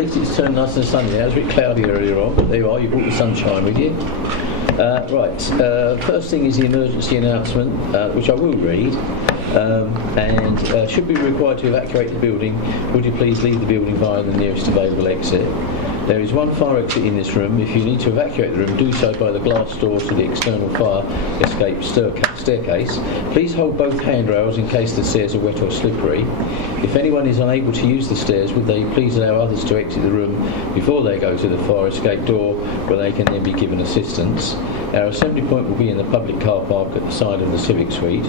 At least it's turned nice and sunny now. It was a bit cloudy earlier on, but there you are. You brought the sunshine with you. First thing is the emergency announcement, which I will read. Should be required to evacuate the building, would you please leave the building via the nearest available exit? There is one fire exit in this room. If you need to evacuate the room, do so by the glass door to the external fire escape staircase. Please hold both handrails in case the stairs are wet or slippery. If anyone is unable to use the stairs, would they please allow others to exit the room before they go to the fire escape door, where they can then be given assistance. Our assembly point will be in the public car park at the side of the Civic Suite.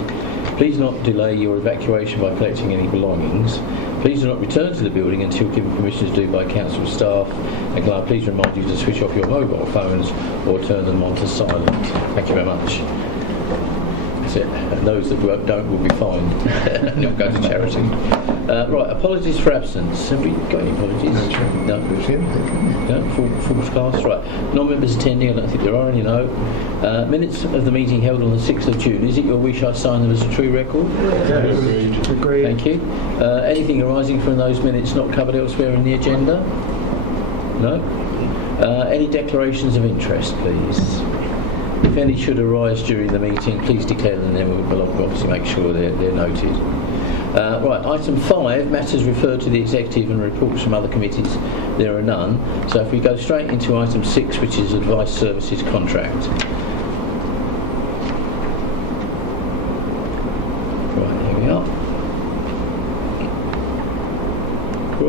Please not delay your evacuation by collecting any belongings. Please do not return to the building until given permission to do by council staff. And can I please remind you to switch off your mobile phones or turn them on to silent. Thank you very much. That's it. And those that don't will be fined. Not go to charity. Apologies for absence. Have we got any apologies? No. No? Full class? Right. Non-members attending, I don't think there are any, no. Minutes of the meeting held on the 6th of June. Is it your wish I sign them as a true record? Yes. Agreed. Thank you. Anything arising from those minutes not covered elsewhere in the agenda? No? Any declarations of interest, please? If any should arise during the meeting, please declare them, and then we'll obviously make sure they're noted. Item 5, matters referred to the executive and reports from other committees. There are none. So if we go straight into item 6, which is advice services contract. Right, here we are.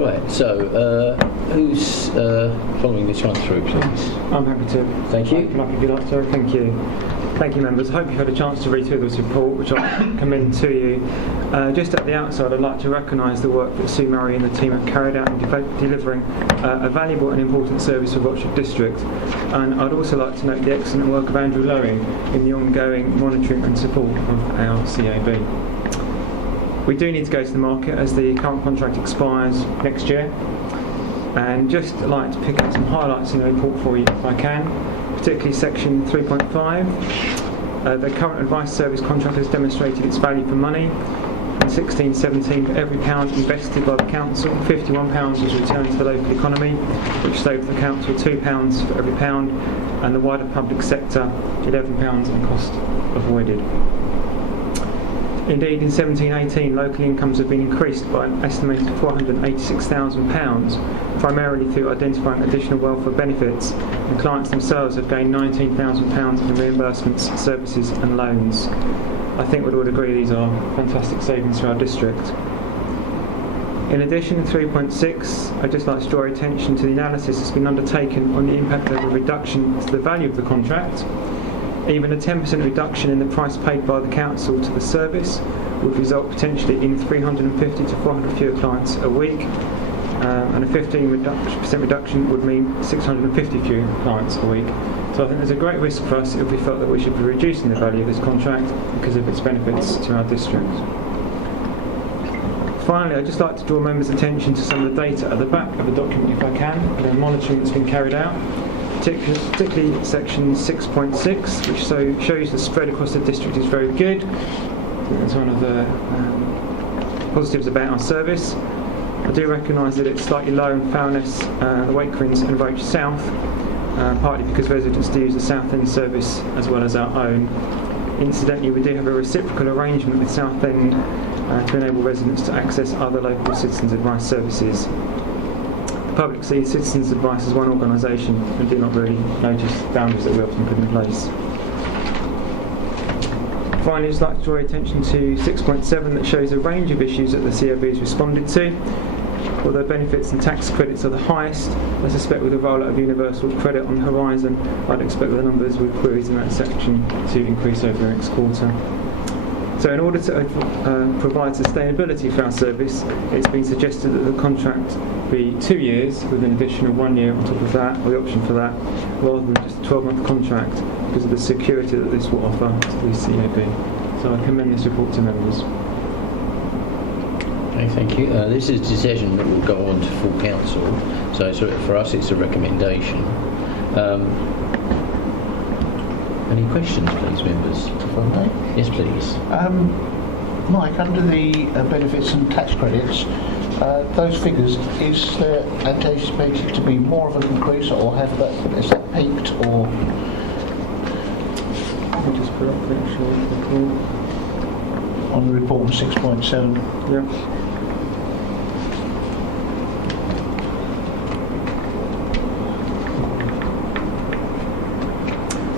Right, so who's following this one through, please? I'm happy to. Thank you. If you'd like to. Thank you. Thank you, members. I hope you've had a chance to read through this report, which I commend to you. Just at the outside, I'd like to recognise the work that Sue Murray and the team have carried out in delivering a valuable and important service for Rochester District. And I'd also like to note the excellent work of Andrew Lowy in the ongoing monitoring and support of our CAB. We do need to go to the market as the current contract expires next year. And just like to pick up some highlights in the report for you if I can, particularly section 3.5. The current advice service contract has demonstrated its value for money. In 16-17, for every pound invested by the council, £51 was returned to the local economy, which saved the council £2 for every pound, and the wider public sector £11 in cost avoided. Indeed, in 17-18, local incomes have been increased by an estimated £486,000, primarily through identifying additional welfare benefits, and clients themselves have gained £19,000 in reimbursements, services and loans. I think we'd all agree these are fantastic savings for our district. In addition, in 3.6, I'd just like to draw your attention to the analysis that's been undertaken on the impact of the reduction to the value of the contract. Even a 10% reduction in the price paid by the council to the service would result potentially in 350 to 400 fewer clients a week, and a 15% reduction would mean 650 fewer clients a week. So I think there's a great risk for us if we felt that we should be reducing the value of this contract because of its benefits to our district. Finally, I'd just like to draw members' attention to some of the data at the back of the document if I can, the monitoring that's been carried out. Particularly section 6.6, which shows the spread across the district is very good. I think that's one of the positives about our service. I do recognise that it's slightly low in Foulness, the Wakerins and Roach South, partly because residents do use the South End service as well as our own. Incidentally, we do have a reciprocal arrangement with South End to enable residents to access other local citizens' advice services. The public sees citizens' advice as one organisation and do not really notice boundaries that we often put in place. Finally, I'd just like to draw your attention to 6.7 that shows a range of issues that the CAB has responded to. Although benefits and tax credits are the highest, I suspect with the rollout of universal credit on the horizon, I'd expect the numbers with queries in that section to increase over the next quarter. So in order to provide sustainability for our service, it's been suggested that the contract be 2 years with an additional 1 year on top of that, or the option for that, rather than just a 12-month contract because of the security that this will offer to the CAB. So I commend this report to members. Okay, thank you. This is a decision that will go on to full council, so for us it's a recommendation. Any questions, please, members? Yes, please. Mike, under the benefits and tax credits, Those figures, is there anticipated to be more of an increase, or has that peaked, or? Let me just put up the actual report. On the report 6.7. Yeah.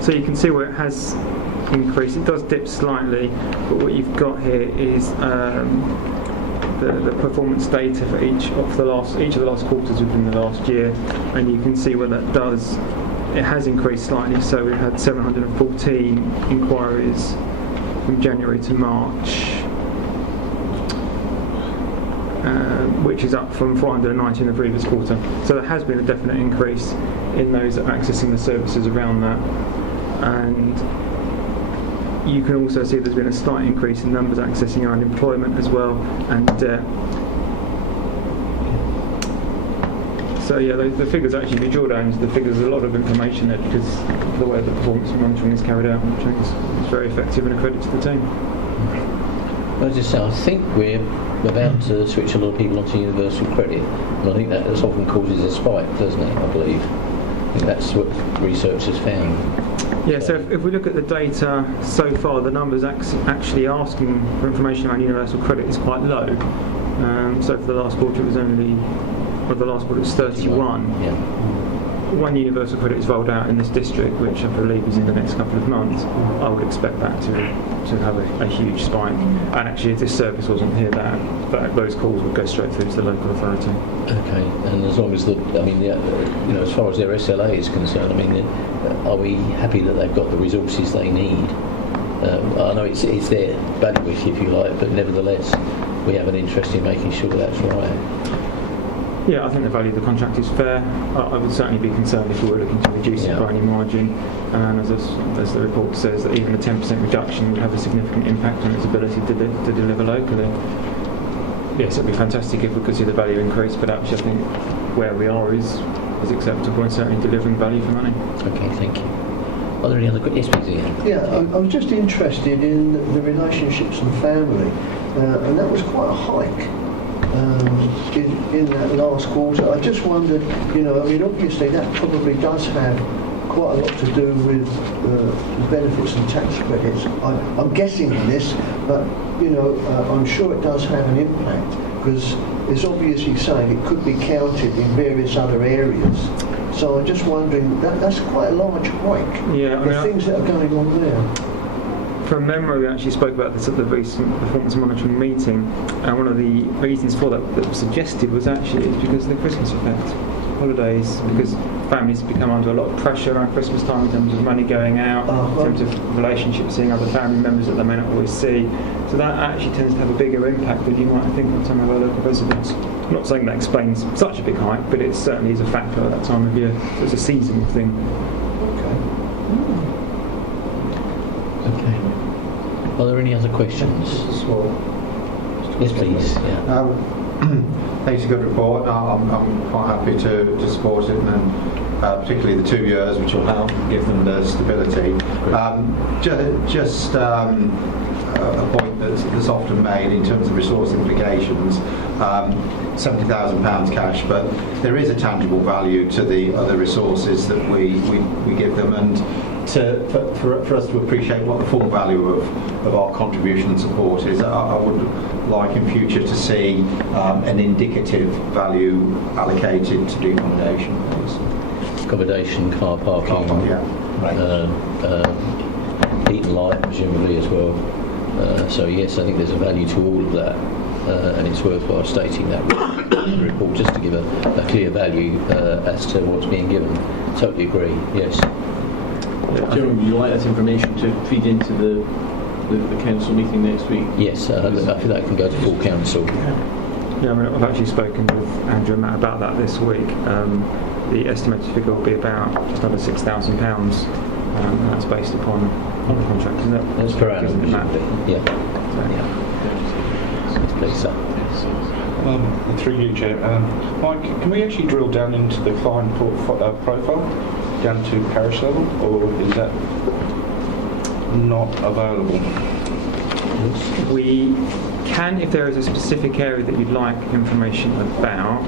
So you can see where it has increased. It does dip slightly, but what you've got here is the performance data for each of the last quarters within the last year, and you can see where that does. It has increased slightly. So we've had 714 inquiries from January to March, which is up from 490 in the previous quarter. So there has been a definite increase in those that are accessing the services around that. And you can also see there's been a slight increase in numbers accessing unemployment as well, and debt. So yeah, the figures actually, if you drill down into the figures, there's a lot of information there because of the way the performance monitoring is carried out, which I think is very effective and a credit to the team. I think we're about to switch a lot of people onto universal credit, and I think that often causes a spike, doesn't it? I believe. I think that's what research has found. Yeah, so if we look at the data so far, the numbers actually asking for information around universal credit is quite low. So for the last quarter it was 31. Yeah. One universal credit is rolled out in this district, which I believe is in the next couple of months. I would expect that to have a huge spike. And actually, if this service wasn't here, those calls would go straight through to the local authority. Okay, and as long as as far as their SLA is concerned, are we happy that they've got the resources they need? I know it's their bandwidth, if you like, but nevertheless, we have an interest in making sure that's right. Yeah, I think the value of the contract is fair. I would certainly be concerned if we were looking to reduce it by any margin. And as the report says, that even a 10% reduction would have a significant impact on its ability to deliver locally. Yes, it would be fantastic if we could see the value increase, but actually I think where we are is acceptable and certainly delivering value for money. Okay, thank you. Are there any other questions? Yes, please, Ian. Yeah, I was just interested in the relationships and family, and that was quite a hike. In that last quarter, I just wondered, obviously that probably does have quite a lot to do with benefits and tax credits. I'm guessing this, but I'm sure it does have an impact because it's obviously saying it could be counted in various other areas. So I'm just wondering, that's quite a large hike. Yeah, the things that are going on there. From memory, we actually spoke about this at the recent performance monitoring meeting, and one of the reasons for that was suggested was actually because of the Christmas effect. Holidays, because families become under a lot of pressure around Christmas time in terms of money going out, in terms of relationships, seeing other family members that they may not always see. So that actually tends to have a bigger impact than you might think on some of our local residents. I'm not saying that explains such a big hike, but it certainly is a factor at that time of year. So it's a seasonal thing. Okay. Are there any other questions? Yes, please. Yeah. Thanks, a good report. I'm quite happy to support it, and particularly the 2 years, which will help give them the stability. Just a point that's often made in terms of resource implications. £70,000 cash, but there is a tangible value to the other resources that we give them, and for us to appreciate what the full value of our contribution and support is. I would like in future to see an indicative value allocated to the accommodation, please. Accommodation, car parking, heat and light presumably as well. So yes, I think there's a value to all of that, and it's worthwhile stating that in the report just to give a clear value as to what's being given. Totally agree, yes. Chairman, would you like that information to feed into the council meeting next week? Yes, I feel that can go to full council. Yeah, I've actually spoken with Andrew and Matt about that this week. The estimated figure will be about just under £6,000, and that's based upon the contract, isn't it? That's per annum, isn't it, Matt? Yeah. Yes, please, sir. Through you, Chair. Mike, can we actually drill down into the client profile, down to parish level, or is that not available? members? We can, if there is a specific area that you'd like information about.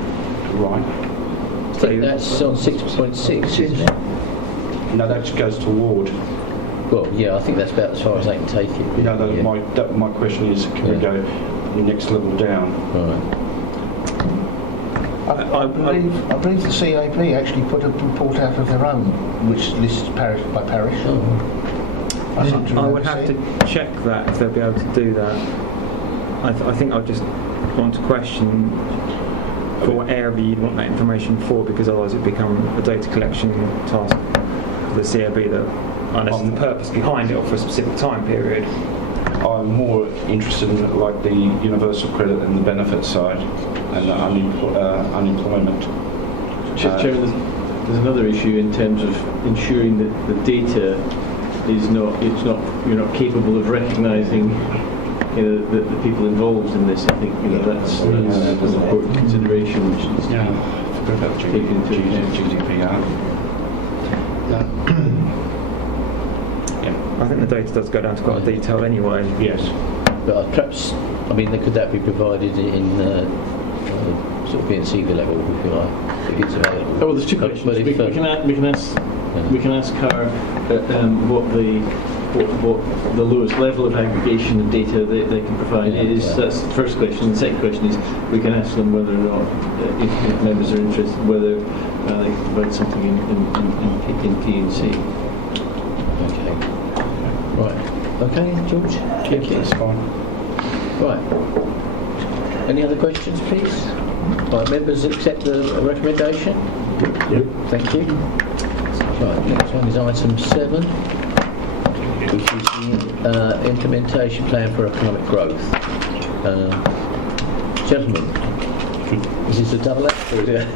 Right. I think that's on 6.6, isn't it? No, that goes toward. Well, yeah, I think that's about as far as they can take it. No, yeah. my question is, can we Yeah. go the next level down? Right. I believe the CAP actually put a report out of their own, which lists parish by parish. Oh. I seem to I remember would have seeing. to check that if they'll be able to do that. I think I'll just want to question for what area you'd want that information for, because otherwise it'd become a data collection task for the CAB that, unless there's a purpose behind it or for a specific time period. I'm more interested in like the universal credit and the benefit side, and the unemployment. Chairman, there's another issue in terms of ensuring that the data is not, you're not capable of recognising the people involved in this. I think that's an important consideration which needs to Yeah, be forgot about taken into account. GDPR. I think the data does go down to quite a detail anyway. Yes. But perhaps, I mean, could that be provided in sort of BNC level, if you like, if it's available? Oh, well, there's two But questions. if, We can ask her what the lowest level of aggregation of data they can provide is. Yeah. That's the first question. The second question is we can ask them whether or not, if members are interested, whether they can provide something in P&C. Okay. Right. Okay, George? Thank you. That's fine. Right. Any other questions, please? Right, members accept the recommendation? Yep. Thank you. Right, next one is item 7, which is the implementation plan for economic growth. Gentlemen, is this a double act? Or is it?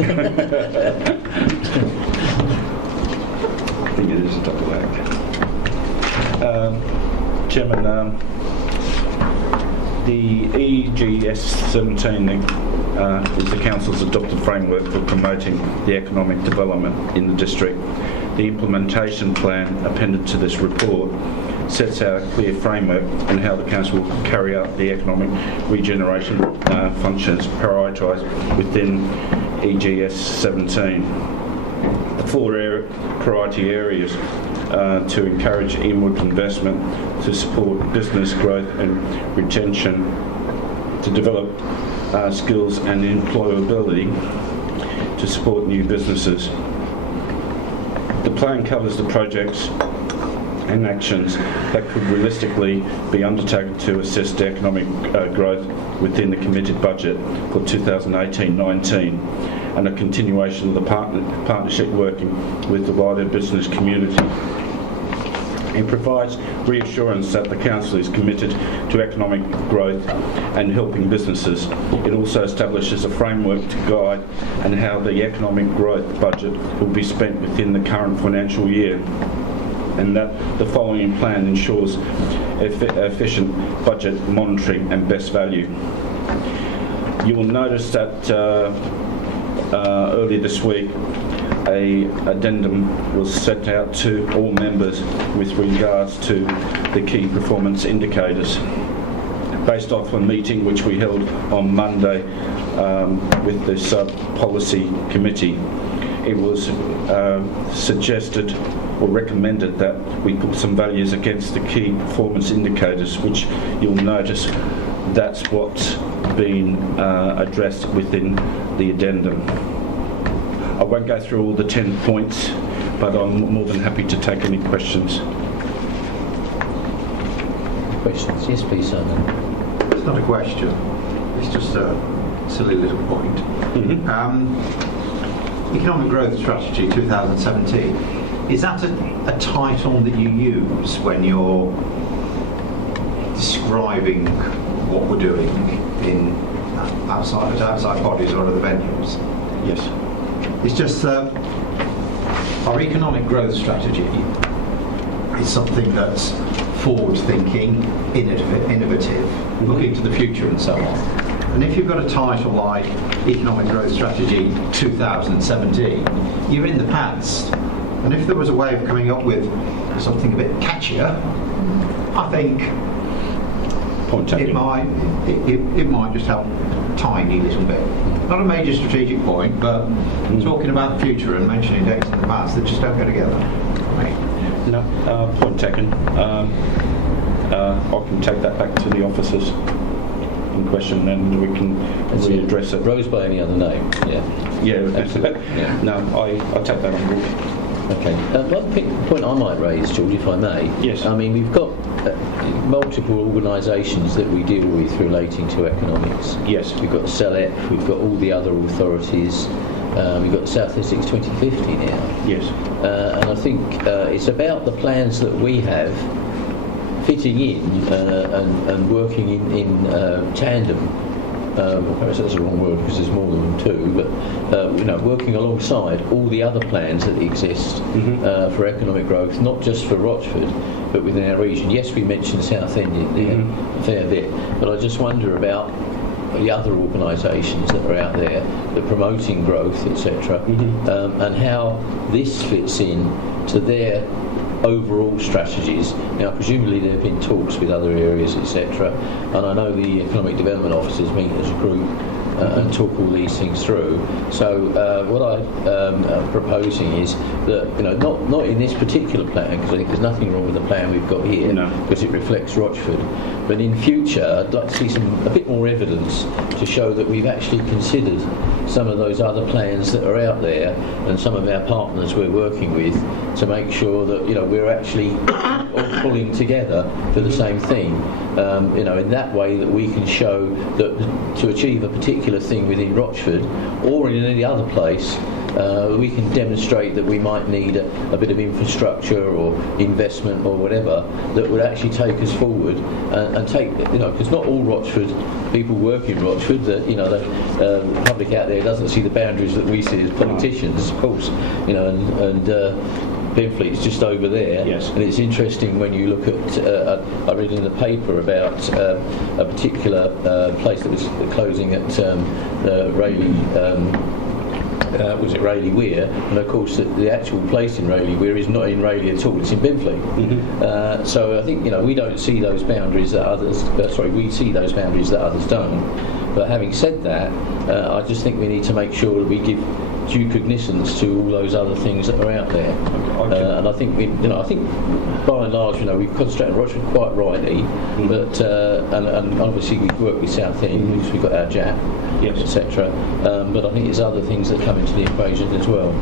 I think it is a double act. Chairman, the EGS 17 is the Council's adopted framework for promoting the economic development in the district. The implementation plan appended to this report sets out a clear framework on how the Council will carry out the economic regeneration functions prioritised within EGS 17. The 4 priority areas to encourage inward investment, to support business growth and retention, to develop skills and employability, to support new businesses. The plan covers the projects and actions that could realistically be undertaken to assist economic growth within the committed budget for 2018-19 and a continuation of the partnership working with the wider business community. It provides reassurance that the Council is committed to economic growth and helping businesses. It also establishes a framework to guide and how the economic growth budget will be spent within the current financial year, and that the following plan ensures efficient budget monitoring and best value. You will notice that earlier this week an addendum was sent out to all members with regards to the key performance indicators. Based off a meeting which we held on Monday with the sub-policy committee, it was suggested or recommended that we put some values against the key performance indicators, which you'll notice that's what's been addressed within the addendum. I won't go through all the 10 points, but I'm more than happy to take any questions. Questions? Yes, please, Simon. It's not a question, it's just a silly little point. Economic Growth Strategy 2017, is that a title that you use when you're describing what we're doing in outside bodies or other venues? Yes. It's just that our economic growth strategy is something that's forward-thinking, innovative, looking to the future and so on. And if you've got a title like Economic Growth Strategy 2017, you're in the past. And if there was a way of coming up with something a bit catchier, I think point taken. It might just help tiny little bit. Not a major strategic point, but talking about the future and mentioning dates in the past that just don't go together. No, point taken. I can take that back to the officers in question, and we can readdress it. Rose by any other name? Yeah, Absolutely. Yeah. No, I take that on board. Okay. One point I might raise, George, if I may. Yes. I mean, we've got multiple organisations that we deal with relating to economics. Yes. We've got CELEP, we've got all the other authorities, we've got South Essex 2050 now. Yes. And I think it's about the plans that we have fitting in and working in tandem. Perhaps that's the wrong word because there's more than two, but working alongside all the other plans that exist for economic growth, not just for Rochford, but within our region. Yes, we mentioned Southend in there a fair bit, but I just wonder about the other organisations that are out there that are promoting growth, etc., and how this fits in to their overall strategies. Now, presumably there have been talks with other areas, etc., and I know the economic development officers meet as a group and talk all these things through. So what I'm proposing is that, not in this particular plan, because I think there's nothing wrong with the plan we've got here, because it reflects Rochford, but in future I'd like to see a bit more evidence to show that we've actually considered some of those other plans that are out there and some of our partners we're working with to make sure that we're actually all pulling together for the same thing. In that way that we can show that to achieve a particular thing within Rochford or in any other place, we can demonstrate that we might need a bit of infrastructure or investment or whatever that would actually take us forward and take, because not all Rochford people work in Rochford, that the public out there doesn't see the boundaries that we see as politicians, of course, and Benfleet's just over there. Yes. And it's interesting when you look at, I read in the paper about a particular place that was closing at Rayleigh. Was it Rayleigh Weir? And of course, the actual place in Rayleigh Weir is not in Rayleigh at all; it's in Benfleet. So I think we don't see those boundaries that others. We see those boundaries that others don't. But having said that, I just think we need to make sure that we give due cognizance to all those other things that are out there. And I think I think by and large, we've concentrated on Rochford quite rightly, but and obviously we've worked with Southend, because we've got our JAP, etc. But I think there's other things that come into the equation as well.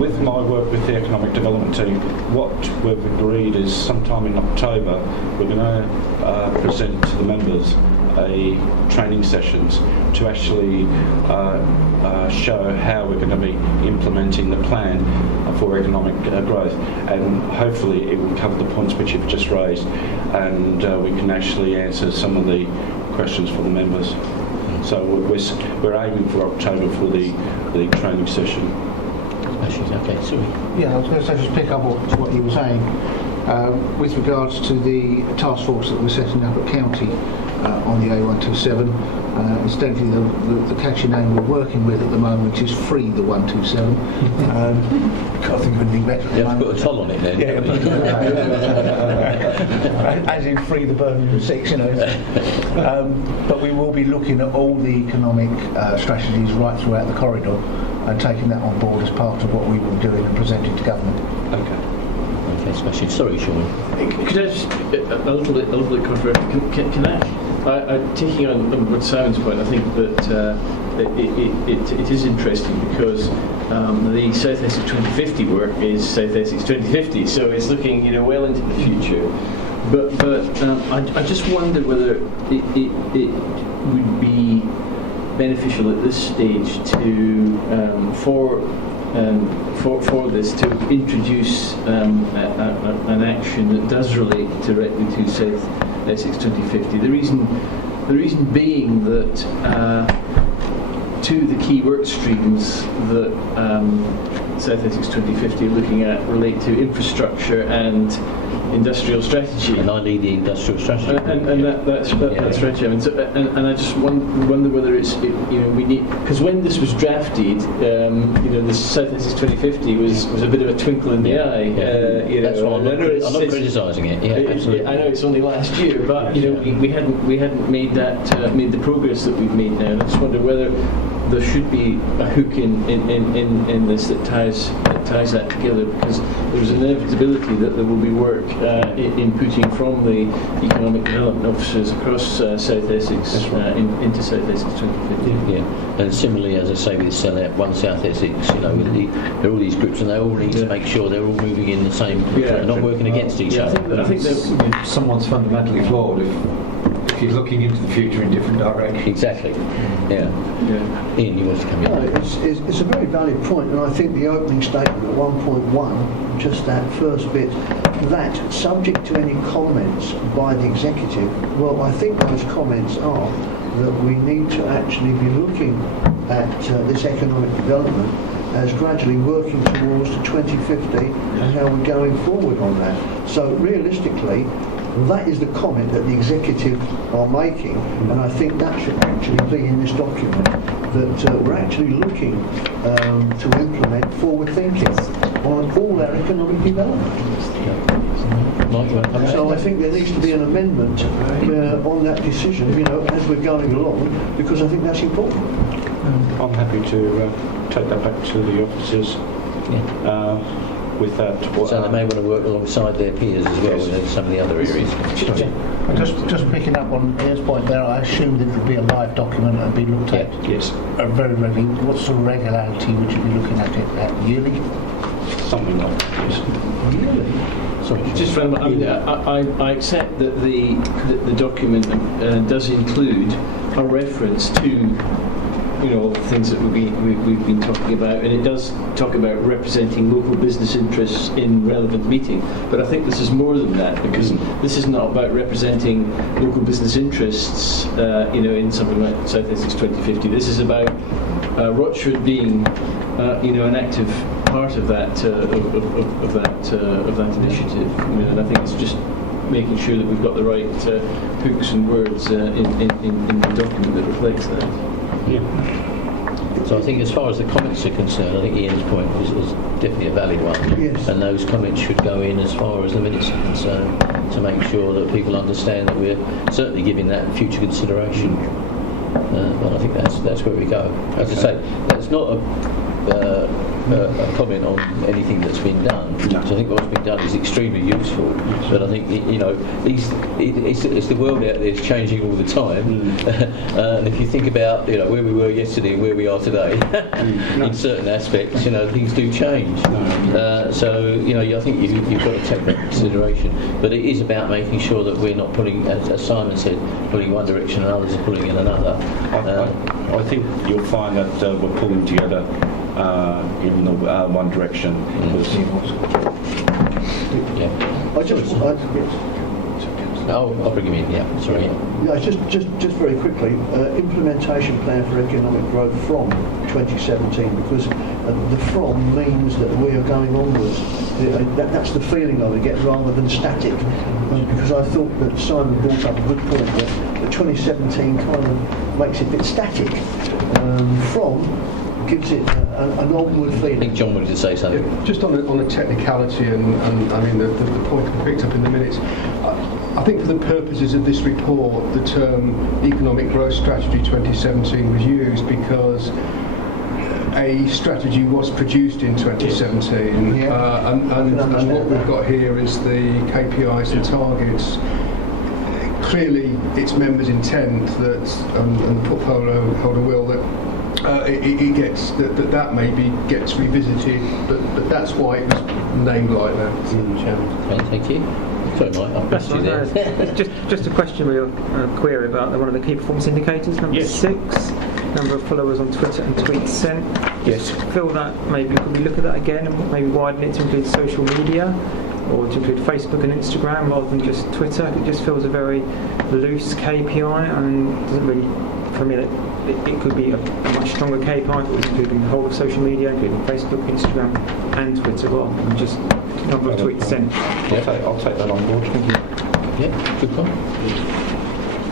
With my work with the economic development team, what we've agreed is sometime in October we're going to present to the members training sessions to actually show how we're going to be implementing the plan for economic growth, and hopefully it will cover the points which you've just raised, and we can actually answer some of the questions for the members. So we're aiming for October for the training session. Okay, sorry. Yeah, I was going to say, just pick up on what you were saying with regards to the task force that we're setting up at County on the A127. Incidentally, the catchy name we're working with at the moment is Free the 127. Can't think of anything better. You have to put a toll on it then. As in Free the Birmingham 6, But we will be looking at all the economic strategies right throughout the corridor and taking that on board as part of what we will be doing and presenting to government. Okay, smashing. Sorry, Sean. Could I just a little bit controversial? Can I taking on what Simon's point, I think that it is interesting because the South Essex 2050 work is South Essex 2050, so it's looking well into the future. But I just wonder whether it would be beneficial at this stage to for this to introduce an action that does relate directly to South Essex 2050. The reason being that two of the key work streams that South Essex 2050 are looking at relate to infrastructure and industrial strategy. And I lead the industrial strategy. That's right, Chairman. So, and I just wonder whether we need, because when this was drafted, the South Essex 2050 was a bit of a twinkle in the eye. That's why I'm not criticising it. Yeah, absolutely. I know it's only last year, but we hadn't made the progress that we've made now. And I just wonder whether there should be a hook in this that ties that together, because there's an inevitability that there will be work in putting from the economic development officers across South Essex into South Essex 2050. Yeah, and similarly, as I say, with One South Essex, there are all these groups, and they all need to make sure they're all moving in the same, not working against each other. I think that someone's fundamentally flawed if you're looking into the future in different directions. Exactly. Yeah. Ian, you want to come in? No, it's a very valid point, and I think the opening statement at 1.1, just that first bit, that subject to any comments by the executive, well, I think those comments are that we need to actually be looking at this economic development as gradually working towards the 2050 and how we're going forward on that. So realistically, that is the comment that the executive are making, and I think that should actually be in this document, that we're actually looking to implement forward thinking on all our economic development. So I think there needs to be an amendment on that decision, as we're going along, because I think that's important. I'm happy to take that back to the officers. With that, so they may want to work alongside their peers as well in some of the other areas. Just picking up on Ian's point there, I assume that it would be a live document and be looked at very regularly. What sort of regularity would you be looking at it at? Yearly? Something like that, yes. Yearly? Sorry, just for I accept that the document does include a reference to all the things that we've been talking about, and it does talk about representing local business interests in relevant meeting. But I think this is more than that, because this is not about representing local business interests, in something like South Essex 2050. This is about Rochford being, an active part of that of that initiative. And I think it's just making sure that we've got the right hooks and words in the document that reflects that. So I think as far as the comments are concerned, I think Ian's point is definitely a valid one. Yes. And those comments should go in as far as the minutes are concerned, to make sure that people understand that we're certainly giving that future consideration. And I think that's where we go. As I say, that's not a comment on anything that's been done. So I think what's been done is extremely useful. But I think it's the world out there is changing all the time. And if you think about where we were yesterday and where we are today, in certain aspects, things do change. So I think you've got to take that into consideration. But it is about making sure that we're not pulling, as Simon said, pulling one direction and others are pulling in another. I think you'll find that we're pulling together in the one direction. I'll bring him in. Yeah, sorry. Yeah, just very quickly, implementation plan for economic growth from 2017, because the from means that we are going onwards. That's the feeling I would get, rather than static. Because I thought that Simon brought up a good point that 2017 kind of makes it a bit static. From gives it an onward feeling. I think John wanted to say something. Just on the technicality and I mean the point we picked up in the minutes, I think for the purposes of this report, the term Economic Growth Strategy 2017 was used because a strategy was produced in 2017, and what we've got here is the KPIs and targets. Clearly, it's members' intent that, and the portfolio will, that it gets that maybe gets revisited, but that's why it was named like that. Okay, thank you. Sorry, Mike, I'll press you there. Just a question or query about one of the key performance indicators, number 6, number of followers on Twitter and tweets sent. Just feel that maybe could we look at that again and maybe widen it to include social media, or to include Facebook and Instagram rather than just Twitter? It just feels a very loose KPI and doesn't really, for me, it could be a much stronger KPI, including the whole of social media, including Facebook, Instagram, and Twitter. Well, and just number of tweets sent. I'll take that on board. Thank you. Yeah, good point.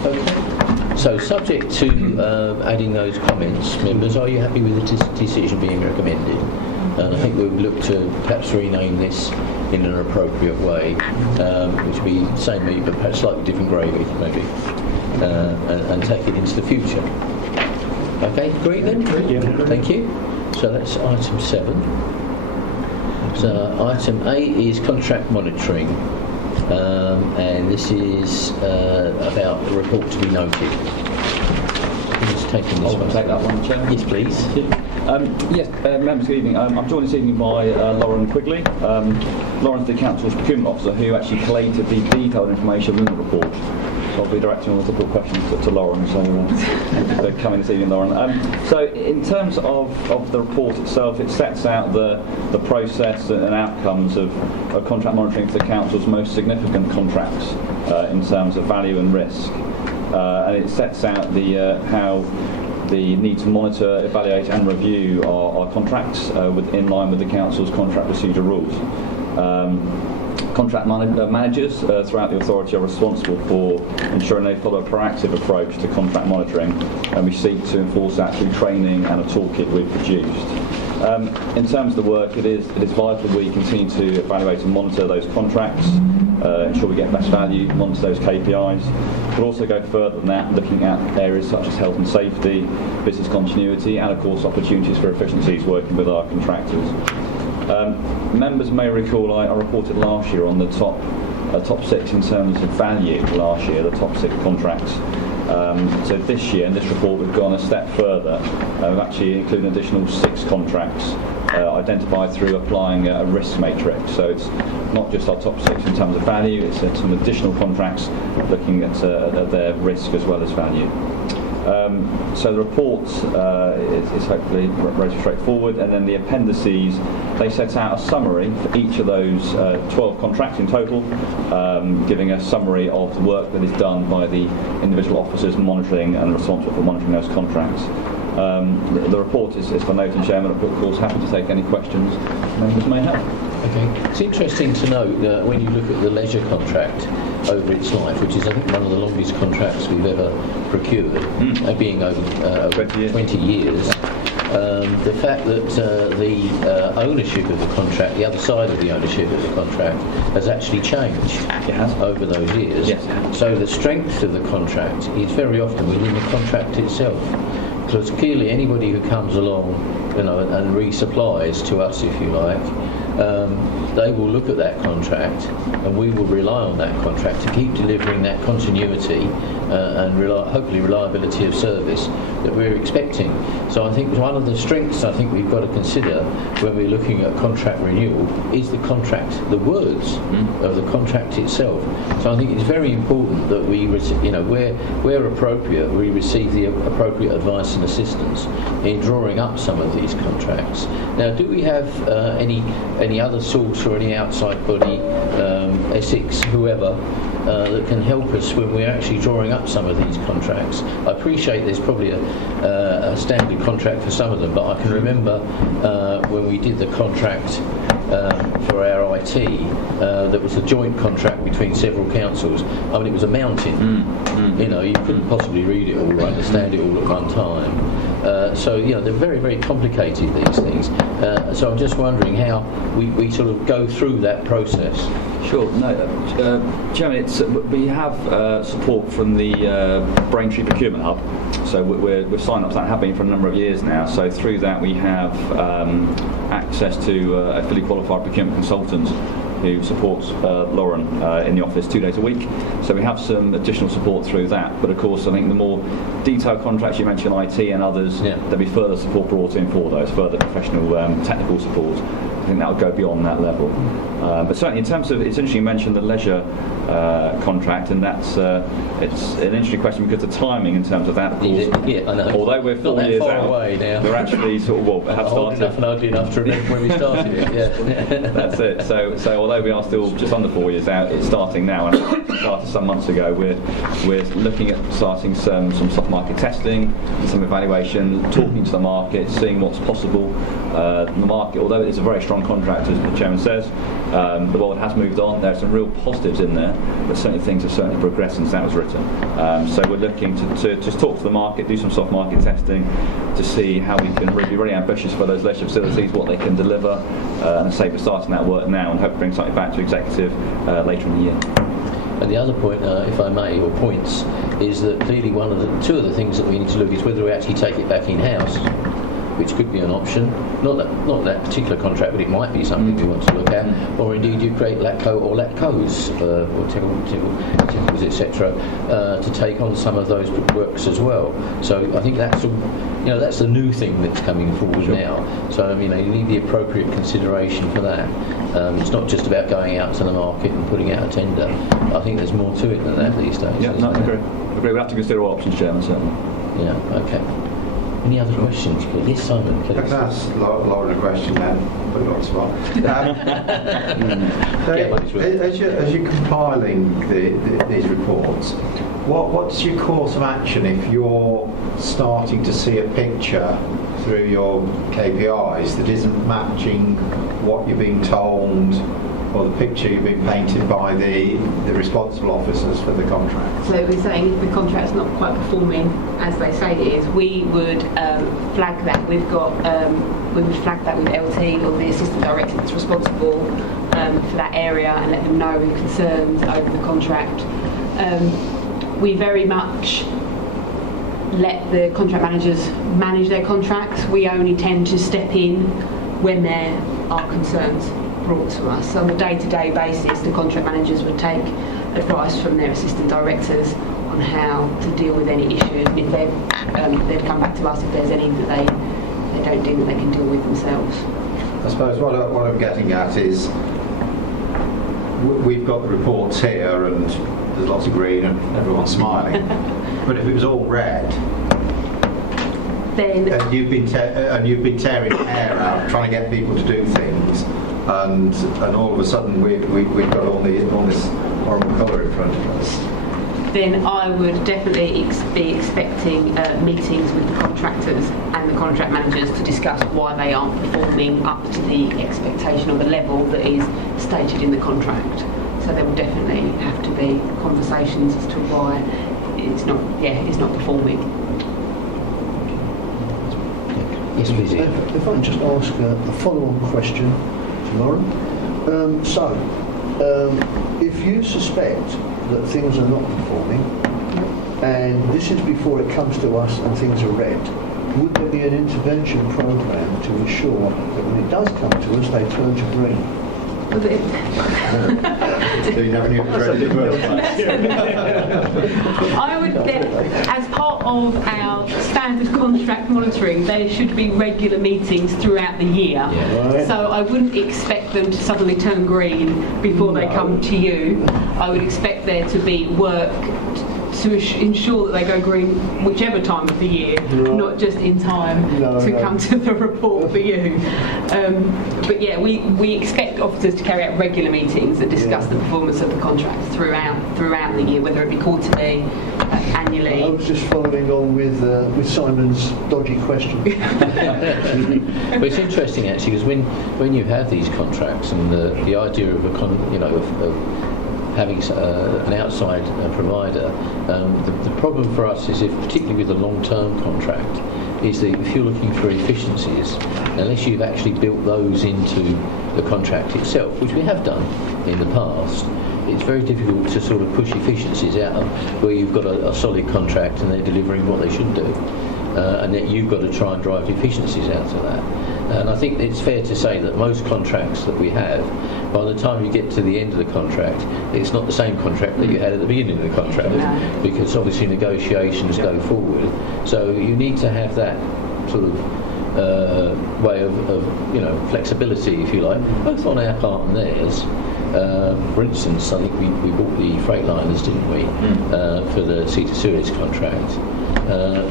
Okay. So, subject to adding those comments, members, are you happy with the decision being recommended? And I think we would look to perhaps rename this in an appropriate way, which would be the same meat but perhaps slightly different gravy, maybe, and take it into the future. Okay, agree then? Yeah. Thank you. So that's item 7. So item 8 is contract monitoring. And this is about the report to be noted. Who's taking this one? I'll take that one, Chairman. Yes, please. Members, good evening. I'm joined this evening by Lauren Quigley. Lauren's the Council's procurement officer who actually collated the detailed information in the report. So I'll be directing all the difficult questions to Lauren, so they're coming this evening, Lauren. So in terms of the report itself, it sets out the process and outcomes of contract monitoring for the Council's most significant contracts in terms of value and risk. And it sets out how the need to monitor, evaluate and review our contracts in line with the Council's contract procedure rules. Contract managers throughout the authority are responsible for ensuring they follow a proactive approach to contract monitoring, and we seek to enforce that through training and a toolkit we've produced. In terms of the work, it is vital we continue to evaluate and monitor those contracts, ensure we get best value, monitor those KPIs, but also go further than that, looking at areas such as health and safety, business continuity, and of course opportunities for efficiencies working with our contractors. Members may recall I reported last year on the top 6 in terms of value last year, the top 6 contracts. So this year in this report we've gone a step further. We've actually included an additional 6 contracts identified through applying a risk matrix. So it's not just our top 6 in terms of value, it's some additional contracts looking at their risk as well as value. So the report is hopefully relatively straightforward, and then the appendices, they set out a summary for each of those 12 contracts in total, giving a summary of the work that is done by the individual officers monitoring and responsible for monitoring those contracts. The report is for noting, Chairman, of course happy to take any questions members may have. Okay. It's interesting to note that when you look at the leisure contract over its life, which is I think one of the longest contracts we've ever procured, being over 20 years, the fact that the ownership of the contract, the other side of the ownership of the contract, has actually changed over those years. Yes. So the strength of the contract is very often within the contract itself. Because clearly anybody who comes along, and resupplies to us, if you like, they will look at that contract, and we will rely on that contract to keep delivering that continuity and hopefully reliability of service that we're expecting. So I think one of the strengths I think we've got to consider when we're looking at contract renewal is the contract, the words of the contract itself. So I think it's very important that we, where appropriate, we receive the appropriate advice and assistance in drawing up some of these contracts. Now, do we have any other source or any outside body, Essex, whoever, that can help us when we're actually drawing up some of these contracts? I appreciate there's probably a standard contract for some of them, but I can remember when we did the contract for our IT, that was a joint contract between several councils. I mean, it was a mountain. You couldn't possibly read it all or understand it all at one time. So they're very, very complicated, these things. So I'm just wondering how we sort of go through that process. Sure. No, Chairman, we have support from the Braintree Procurement Hub. So we're signed up to that, have been for a number of years now. So through that we have access to a fully qualified procurement consultant who supports Lauren in the office 2 days a week. So we have some additional support through that. But of course, I think the more detailed contracts, you mentioned IT and others, there'll be further support brought in for those, further professional technical support. I think that would go beyond that level. But certainly in terms of, it's interesting you mentioned the leisure contract, and that's it's an interesting question because the timing in terms of that, of course, I know. although we're 4 years out, away now. we're actually sort of have old started. enough and ugly enough to remember when we started it. Yeah. That's it. So although we are still just under 4 years out, it's starting now, and it started some months ago. We're looking at starting some soft market testing, some evaluation, talking to the market, seeing what's possible. The market, although it's a very strong contract, as the chairman says, the world has moved on. There are some real positives in there, but certainly things have certainly progressed since that was written. So we're looking to just talk to the market, do some soft market testing to see how we can really be really ambitious for those leisure facilities, what they can deliver, and I say we're starting that work now and hope to bring something back to executive later in the year. And the other point, if I may, or points, is that clearly two of the things that we need to look is whether we actually take it back in-house, which could be an option. Not that particular contract, but it might be something we want to look at. Or indeed you create LATCO or LATCOs, or technicals, etc., to take on some of those works as well. So I think that's the new thing that's coming forward now. So you need the appropriate consideration for that. It's not just about going out to the market and putting out a tender. I think there's more to it than that these days. Yeah, no, I agree. We have to consider all options, Chairman, certainly. Yeah, okay. Any other questions, please? Yes, Simon, please. I can ask Lauren a question then, put it on the spot. As you're compiling these reports, what's your course of action if you're starting to see a picture through your KPIs that isn't matching what you're being told or the picture you've been painted by the responsible officers for the contract? So we're saying if the contract's not quite performing as they say it is, we would flag that. We would flag that with LT or the assistant director that's responsible for that area and let them know of concerns over the contract. We very much let the contract managers manage their contracts. We only tend to step in when there are concerns brought to us. So on a day-to-day basis, the contract managers would take advice from their assistant directors on how to deal with any issues. And if they'd come back to us if there's any that they don't think that they can deal with themselves. I suppose what I'm getting at is we've got the reports here and there's lots of green and everyone's smiling. But if it was all red, then and you've been tearing hair out trying to get people to do things, and all of a sudden we've got all this horrible colour in front of us, then I would definitely be expecting meetings with the contractors and the contract managers to discuss why they aren't performing up to the expectation or the level that is stated in the contract. So there will definitely have to be conversations as to why it's not performing. Yes, please. If I can just ask a follow-on question to Lauren. If you suspect that things are not performing, and this is before it comes to us and things are red, would there be an intervention programme to ensure that when it does come to us, they turn to green? so you never knew it was red. I would, as part of our standard contract monitoring, there should be regular meetings throughout the year. Yeah. Right. So I wouldn't expect them to suddenly turn green before they come to you. I would expect there to be work to ensure that they go green whichever time of the year, not just in time to come to the report for you. But yeah, we expect officers to carry out regular meetings and discuss the performance of the contract throughout the year, whether it be quarterly, annually. I was just following on with Simon's dodgy question. But it's interesting actually, because when you have these contracts and the idea of of having an outside provider, the problem for us is, particularly with a long-term contract, is that if you're looking for efficiencies, unless you've actually built those into the contract itself, which we have done in the past, it's very difficult to sort of push efficiencies out where you've got a solid contract and they're delivering what they should do. And that you've got to try and drive efficiencies out of that. And I think it's fair to say that most contracts that we have, by the time you get to the end of the contract, it's not the same contract that you had at the beginning of the contract, because obviously negotiations go forward. So you need to have that sort of way of flexibility, if you like, both on our part and theirs. For instance, I think we bought the Freightliners, didn't we, for the Sea to Suez contract,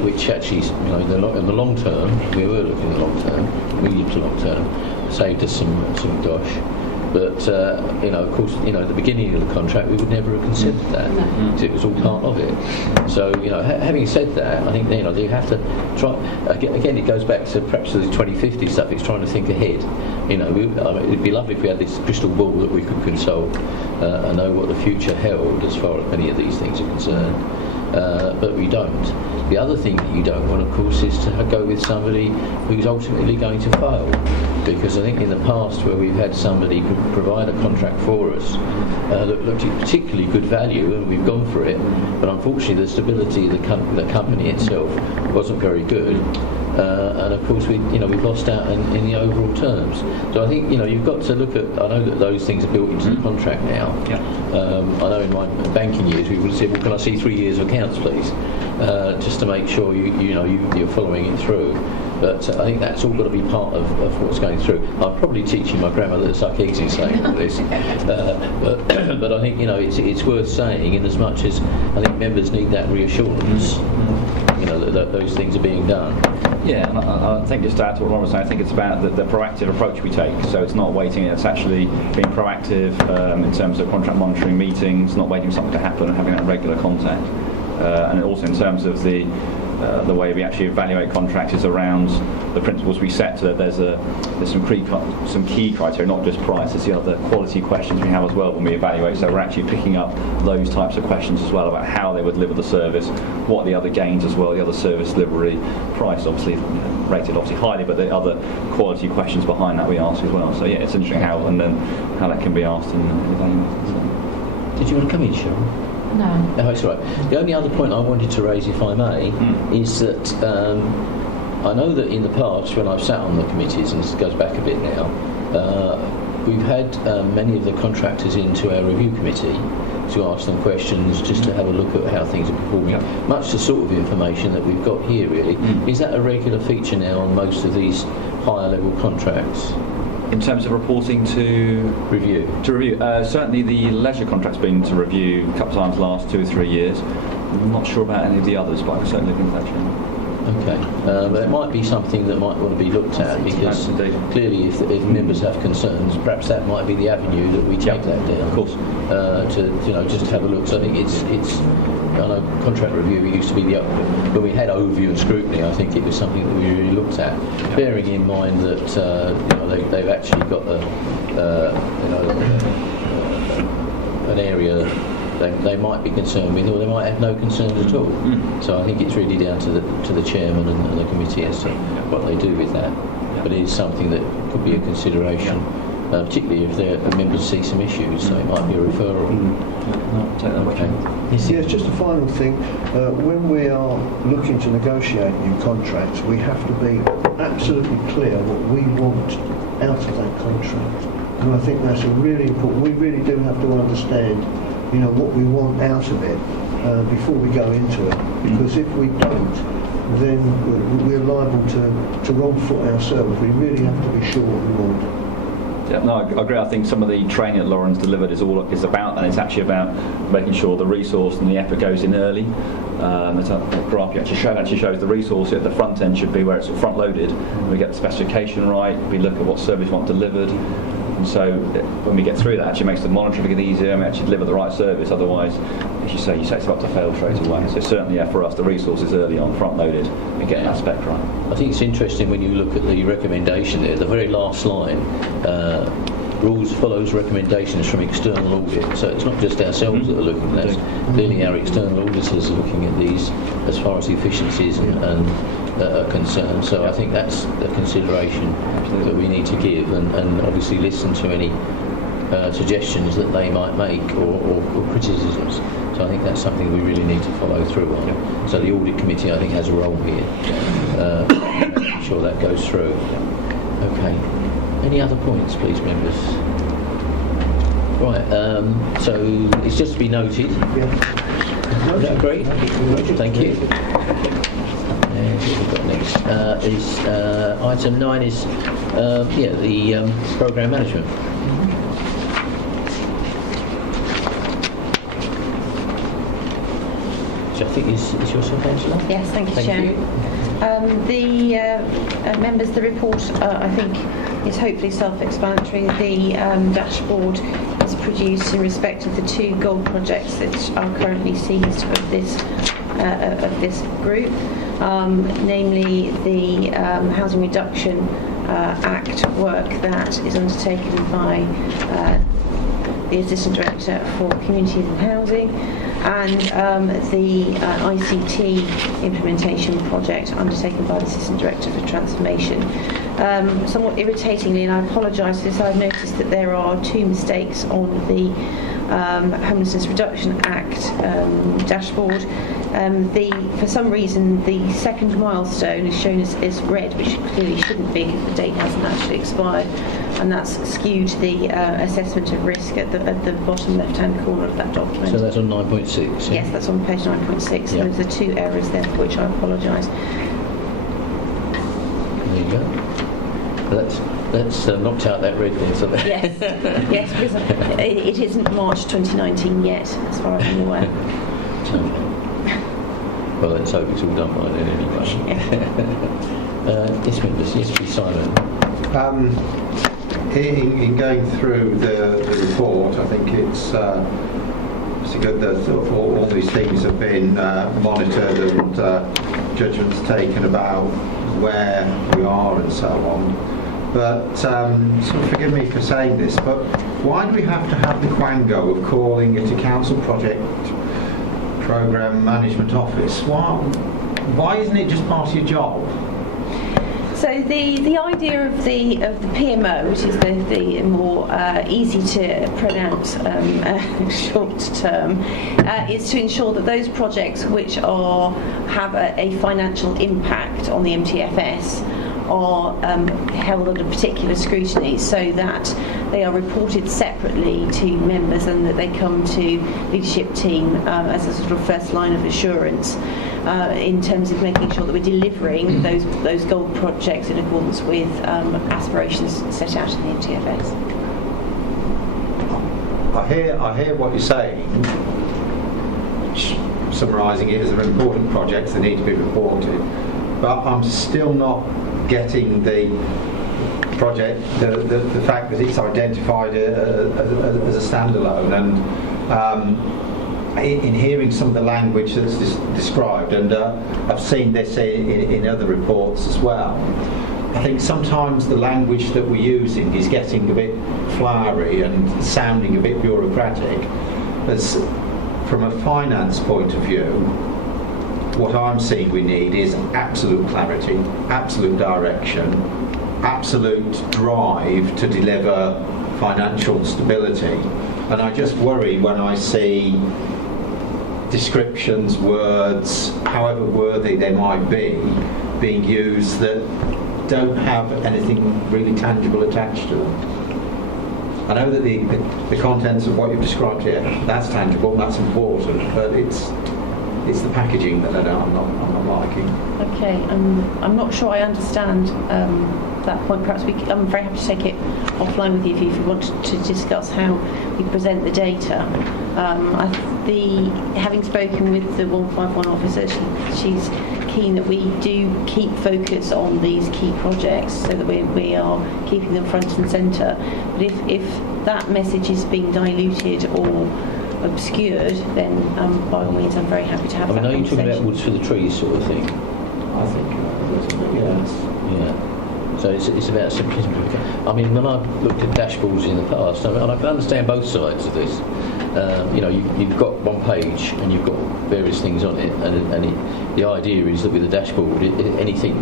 which actually, in the long term, we were looking at the long term, medium to long term, saved us some dosh. But of course, at the beginning of the contract, we would never have considered that because it was all part of it. So, having said that, I think you have to try. Again, it goes back to perhaps the 2050 stuff. It's trying to think ahead. It'd be lovely if we had this crystal ball that we could consult and know what the future held as far as many of these things are concerned. But we don't. The other thing that you don't want, of course, is to go with somebody who's ultimately going to fail. Because I think in the past where we've had somebody provide a contract for us that looked at particularly good value and we've gone for it, but unfortunately the stability of the company itself wasn't very good. And of course we've lost out in the overall terms. So I think you've got to look at. I know that those things are built into the contract now. I know in my banking years we would have said, well, can I see 3 years of accounts, please, just to make sure you're following it through. But I think that's all got to be part of what's going through. I'm probably teaching my grandmother to suck eggs in saying all this, but I think it's worth saying, in as much as I think members need that reassurance. That those things are being done. Yeah, and I think just to add to what Lauren was saying, I think it's about the proactive approach we take. So it's not waiting, it's actually being proactive in terms of contract monitoring meetings, not waiting for something to happen and having that regular contact. And also in terms of the way we actually evaluate contracts is around the principles we set, so that there's some key criteria, not just price, there's the other quality questions we have as well when we evaluate. So we're actually picking up those types of questions as well about how they would deliver the service, what are the other gains as well, the other service delivery, price obviously rated obviously highly, but the other quality questions behind that we ask as well. So yeah, it's interesting how that can be asked and evaluated. So. Did you want to come in, Cheryl? No. No, it's all right. The only other point I wanted to raise, if I may, is that I know that in the past, when I've sat on the committees, and this goes back a bit now, we've had many of the contractors into our review committee to ask them questions, just to have a look at how things are performing. Much the sort of information that we've got here, really. Is that a regular feature now on most of these higher level contracts? In terms of reporting to review, certainly the leisure contract's been to review a couple of times last 2 or 3 years. I'm not sure about any of the others, but I can certainly look into that. Okay, but it might be something that might want to be looked at, because clearly if members have concerns, perhaps that might be the avenue that we take that down. Of course. To just have a look. So I think it's I know contract review used to be when we had overview and scrutiny. I think it was something that we really looked at, bearing in mind that they've actually got an area they might be concerned with, or they might have no concerns at all. So I think it's really down to the chairman and the committee as to what they do with that. But it is something that could be a consideration, particularly if the members see some issues. So it might be a referral. Take that away. Yes, just a final thing. When we are looking to negotiate new contracts, we have to be absolutely clear what we want out of that contract. And I think that's really important. We really do have to understand, what we want out of it before we go into it. Because if we don't, then we're liable to wrong foot ourselves. We really have to be sure what we want. Yeah, no, I agree. I think some of the training that Lauren's delivered is about, and it's actually about making sure the resource and the effort goes in early. There's a graph you actually shows the resource at the front end should be where it's front loaded. We get the specification right, we look at what service we want delivered, and so when we get through that, it actually makes the monitoring a bit easier, and we actually deliver the right service. Otherwise, as you say, you set it up to fail straight away. So certainly, for us, the resource is early on, front loaded, and getting that spec right. I think it's interesting when you look at the recommendation there, the very last line, rules follows recommendations from external audit. So it's not just ourselves that are looking at this. Clearly our external auditors are looking at these as far as the efficiencies and are concerned. So I think that's a consideration that we need to give, and obviously listen to any suggestions that they might make or criticisms. So I think that's something we really need to follow through on. So the audit committee, I think, has a role here, making sure that goes through. Okay. Any other points, please, members? Right. So it's just to be noted. Is that great? Thank you. And what we've got next is item 9 is the programme management. Which I think is yourself, Angela? Yes, thank you, Chair. Members, the report, I think, is hopefully self-explanatory. The dashboard is produced in respect of the 2 gold projects that are currently seized of this group, namely the Housing Reduction Act work that is undertaken by the Assistant Director for Communities and Housing, and the ICT implementation project undertaken by the Assistant Director for Transformation. Somewhat irritatingly, and I apologise for this, I've noticed that there are 2 mistakes on the Homelessness Reduction Act dashboard. For some reason, the second milestone is shown as red, which clearly shouldn't be because the date hasn't actually expired, and that's skewed the assessment of risk at the bottom left-hand corner of that document. So that's on 9.6? Yeah? Yes, that's on page 9.6. Yeah. Those are 2 errors there for which I apologise. There you go. That's knocked out that red there. So Yes, yes, because it isn't March 2019 yet, as far as I'm aware. Well, let's hope it's all done by then anyway. Yes, members, yes, please, Simon. In going through the report, I think it's good that all these things have been monitored and judgments taken about where we are and so on. But, so forgive me for saying this, but why do we have to have the quango of calling it a council project programme management office? Why isn't it just part of your job? So the idea of the PMO, which is the more easy to pronounce short term, is to ensure that those projects which have a financial impact on the MTFS are held under particular scrutiny, so that they are reported separately to members and that they come to leadership team as a sort of first line of assurance in terms of making sure that we're delivering those gold projects in accordance with aspirations set out in the MTFS. I hear what you're saying, summarising it as they're important projects that need to be reported, but I'm still not getting the project, the fact that it's identified as a standalone, and in hearing some of the language that's described, and I've seen this in other reports as well, I think sometimes the language that we're using is getting a bit flowery and sounding a bit bureaucratic. As from a finance point of view, what I'm seeing we need is absolute clarity, absolute direction, absolute drive to deliver financial stability. And I just worry when I see descriptions, words, however worthy they might be, being used that don't have anything really tangible attached to them. I know that the contents of what you've described here, that's tangible, that's important, but it's the packaging that I'm not liking. Okay, I'm not sure I understand that point. Perhaps I'm very happy to take it offline with you if you want to discuss how we present the data. Having spoken with the 151 officer, she's keen that we do keep focus on these key projects so that we are keeping them front and centre. But if that message is being diluted or obscured, then by all means I'm very happy to have that are you conversation. talking about woods for the trees sort of thing? I think yes. Yeah. So it's about simplification. I mean, when I've looked at dashboards in the past, and I can understand both sides of this. You've got one page and you've got various things on it, and the idea is that with the dashboard, anything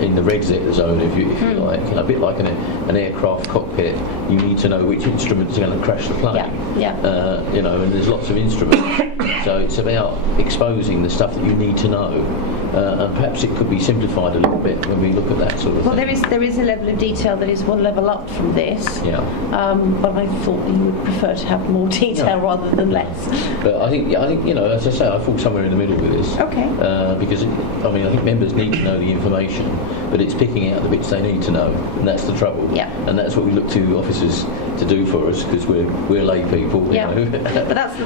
in the red zone, if you like, a bit like an aircraft cockpit, you need to know which instruments are going to crash the plane. And there's lots of instruments, so it's about exposing the stuff that you need to know. And perhaps it could be simplified a little bit when we look at that sort of thing. Well, there is a level of detail that is one level up from this. Yeah. But I thought you would prefer to have more detail rather than less. But I think as I say, I fall somewhere in the middle with this. Okay. Because I think members need to know the information, but it's picking out the bits they need to know, and that's the trouble. Yeah. And that's what we look to officers to do for us, because we're lay people. Yeah. You know? But that's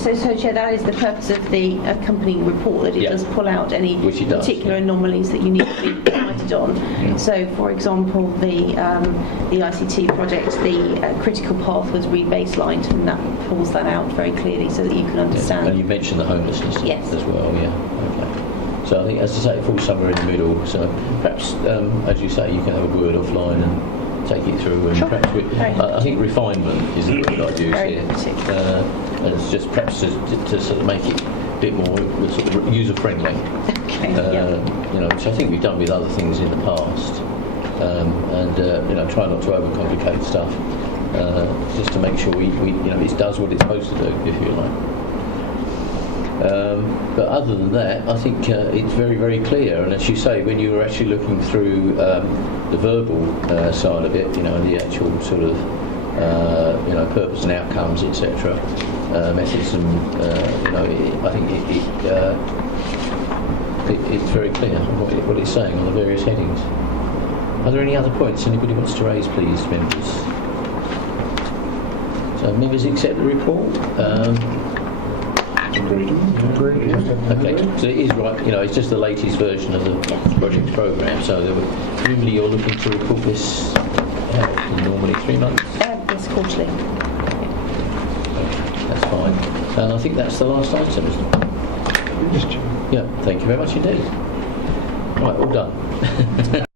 so Chair, that is the purpose of the accompanying report, that it does pull out out any Which it does, particular yeah. anomalies that you need to be guided on. So, for example, the ICT project, the critical path was re-baselined, and that pulls that out very clearly so that you can understand. And you mentioned the homelessness Yes. as well, yeah. Okay. So I think, as I say, it falls somewhere in the middle. So perhaps, as you say, you can have a word offline and take it through. And Sure. perhaps Very I think refinement is the word I'd use Very here. particular. And it's just perhaps to sort of make it a bit more sort of user-friendly. Okay. Yeah. You know, which I think we've done with other things in the past. You know, try not to overcomplicate stuff. Just to make sure we you know, it does what it's supposed to do, if you like. But other than that, I think it's very, very clear. And as you say, when you were actually looking through the verbal side of it, you know, the actual sort of you know, purpose and outcomes, etc., methods, and you know, I think it's very clear what it's saying on the various headings. Are there any other points anybody wants to raise, please, members? So members accept the report. Agreed. Okay, so it is right, you know, it's just the latest version of the project programme, so presumably you're looking to report this normally 3 months? Yes, quarterly. That's fine. And I think that's the last item, isn't it? Just Yeah, thank you very much indeed. Right, all done.